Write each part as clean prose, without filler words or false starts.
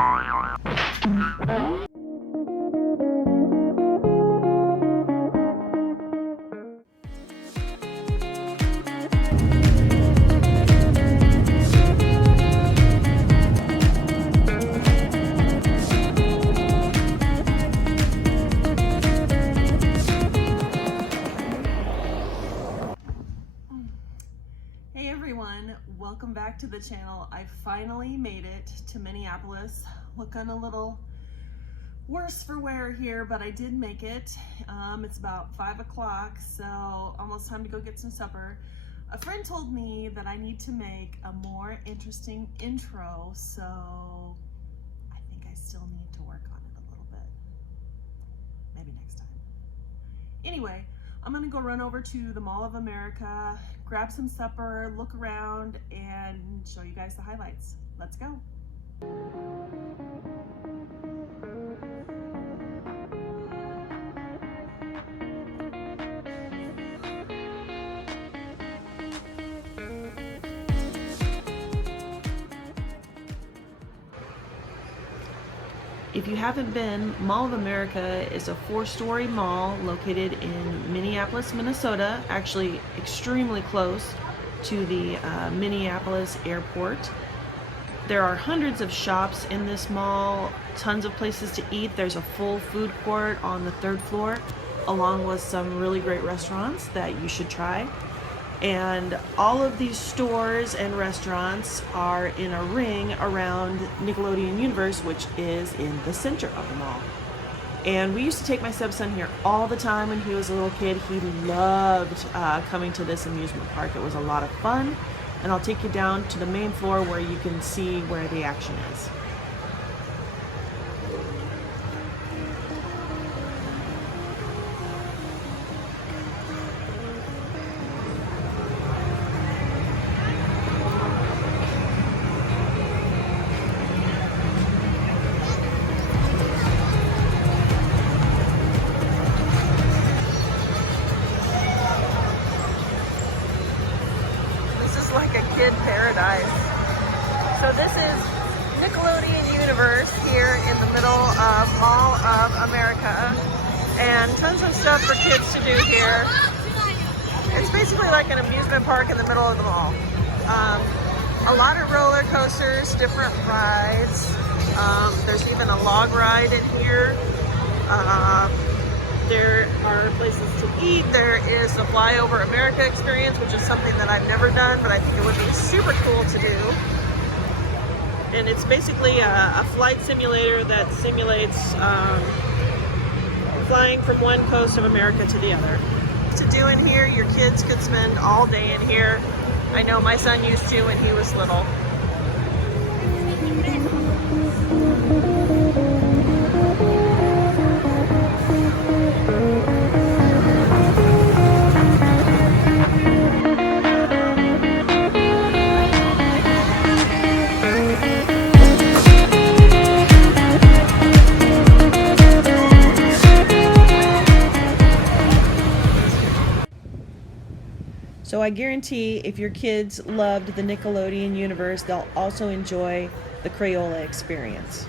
Hey everyone, welcome back to the channel. I finally made it to Minneapolis. Looking a little worse for wear here, but I did make it. It's about 5 o'clock, so almost time to go get some supper. A friend told me that I need to make a more interesting intro, so I think I still need to work on it a little bit. Maybe next time. Anyway, I'm gonna go run over to the Mall of America, grab some supper, look around, and show you guys the highlights. Let's go. If you haven't been, Mall of America is a 4-story mall located in Minneapolis, Minnesota, actually extremely close to the Minneapolis airport. There are hundreds of shops in this mall, tons of places to eat. There's a full food court on the 3rd floor, along with some really great restaurants that you should try. And all of these stores and restaurants are in a ring around Nickelodeon Universe, which is in the center of the mall. And we used to take my stepson here all the time when he was a little kid. He loved coming to this amusement park. It was a lot of fun. And I'll take you down to the main floor where you can see where the action is. Like a kid paradise. So this is Nickelodeon Universe here in the middle of Mall of America, and tons of stuff for kids to do here. It's basically like an amusement park in the middle of the mall. A lot of roller coasters, different rides. There's even a log ride in here. There are places to eat. There is the Flyover America experience, which is something that I've never done, but I think it would be super cool to do. And it's basically a flight simulator that simulates flying from one coast of America to the other. To do in here, your kids could spend all day in here. I know my son used to when he was little. So I guarantee if your kids loved the Nickelodeon Universe, they'll also enjoy the Crayola experience.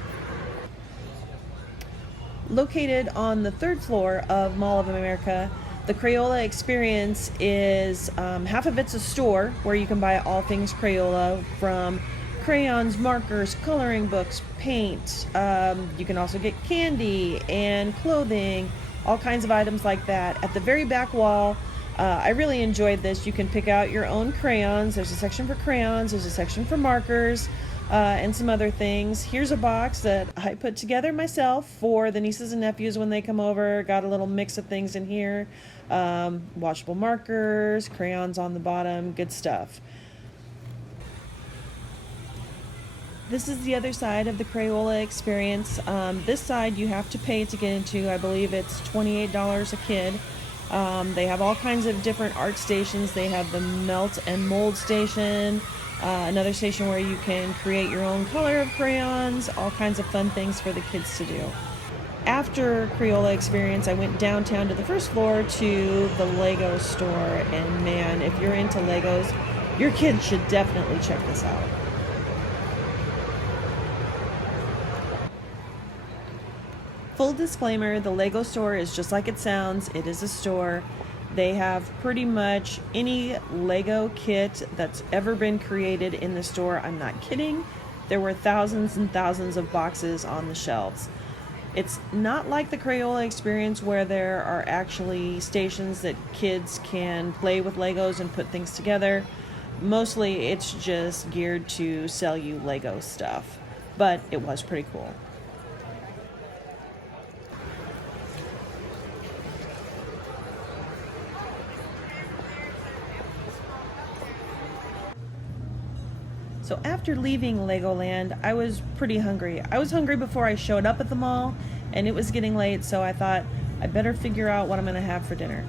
Located on the 3rd floor of Mall of America, the Crayola experience is half of it's a store where you can buy all things Crayola, from crayons, markers, coloring books, paint. You can also get candy and clothing, all kinds of items like that. At the very back wall, I really enjoyed this. You can pick out your own crayons. There's a section for crayons, there's a section for markers, and some other things. Here's a box that I put together myself for the nieces and nephews when they come over. Got a little mix of things in here. Washable markers, crayons on the bottom, good stuff. This is the other side of the Crayola experience. This side you have to pay to get into. I believe it's $28 a kid. They have all kinds of different art stations. They have the melt and mold station, another station where you can create your own color of crayons, all kinds of fun things for the kids to do. After Crayola experience, I went downtown to the 1st floor to the Lego store, and man, if you're into Legos, your kids should definitely check this out. Full disclaimer, the Lego store is just like it sounds. It is a store. They have pretty much any Lego kit that's ever been created in the store. I'm not kidding. There were thousands and thousands of boxes on the shelves. It's not like the Crayola experience where there are actually stations that kids can play with Legos and put things together. Mostly it's just geared to sell you Lego stuff, but it was pretty cool. So after leaving Legoland, I was pretty hungry. I was hungry before I showed up at the mall, and it was getting late, so I thought I better figure out what I'm gonna have for dinner.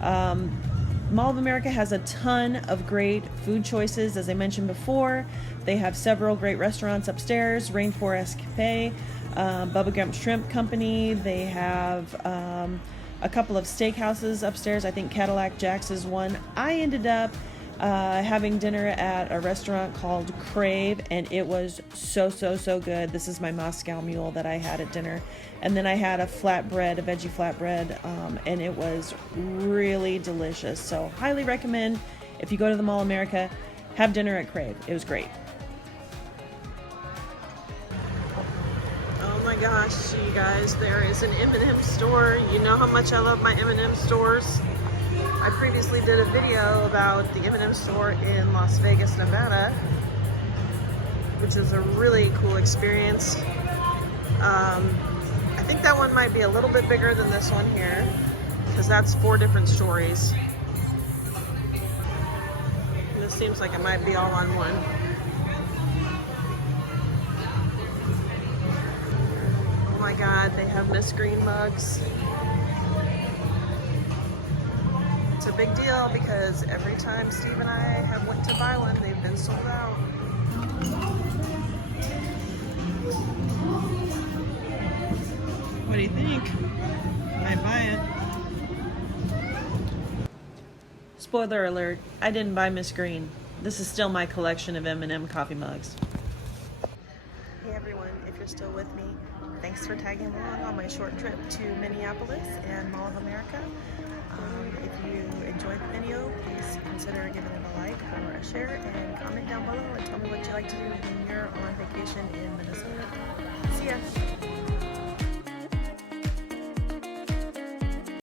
Mall of America has a ton of great food choices, as I mentioned before. They have several great restaurants upstairs, Rainforest Cafe, Bubba Gump Shrimp Company. They have a couple of steakhouses upstairs. I think Cadillac Jack's is one. I ended up having dinner at a restaurant called Crave, and it was so good. This is my Moscow Mule that I had at dinner, and then I had a veggie flatbread, and it was really delicious. So highly recommend, if you go to the Mall of America, have dinner at Crave. It was great. Oh my gosh, you guys, there is an M&M store. You know how much I love my M&M stores. I previously did a video about the M&M store in Las Vegas, Nevada, which was a really cool experience. I think that one might be a little bit bigger than this one here, because that's 4 different stories. And this seems like it might be all on one. Oh my God, they have Miss Green mugs. It's a big deal because every time Steve and I have went to buy one, they've been sold out. What do you think? Might buy it. Spoiler alert, I didn't buy Miss Green. This is still my collection of M&M coffee mugs. Hey everyone, if you're still with me, thanks for tagging along on my short trip to Minneapolis and Mall of America. If you enjoyed the video, please consider giving it a like or a share, and comment down below and tell me what you like to do when you're on vacation in Minnesota. See ya!